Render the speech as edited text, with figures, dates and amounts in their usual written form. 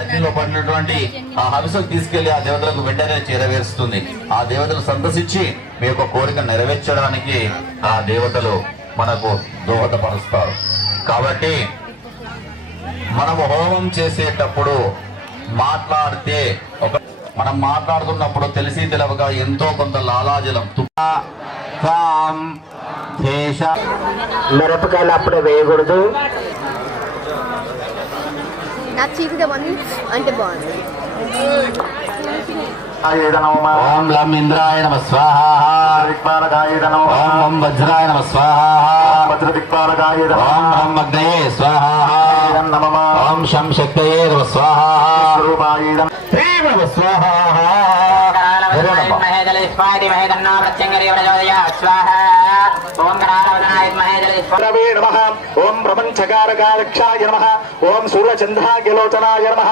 అగ్నిలో పడినటువంటి ఆ హవిసం తీసుకెళ్లి ఆ దేవతలకు వెంటనే చేరవేరుస్తుంది. ఆ దేవతలు సందర్శించి మీ యొక్క కోరిక నెరవేర్చడానికి ఆ దేవతలు మనకు దోహదపరుస్తారు. కాబట్టి మనము హోమం చేసేటప్పుడు మాట్లాడితే మనం మాట్లాడుతున్నప్పుడు తెలిసి తెలవగా ఎంతో కొంత లాలాజలం మిరపకాయలు అప్పుడే వేయకూడదు. నా చీకుదామని అంటే బాగుంది. ఓం లం ఇంద్రాయ నమ స్వాహ, ఓం వజ్రాయ నమ స్వాహ, ఓం బ్రహ్మ అగ్నయే స్వాహ, ఓం శం శక్తయే నమ స్వాహ, స్వాహ. ఓం ప్రపంచకారకారక్షాయ నమః. ఓం సూర్యచంద్రాగ్యలోచనాయ నమః.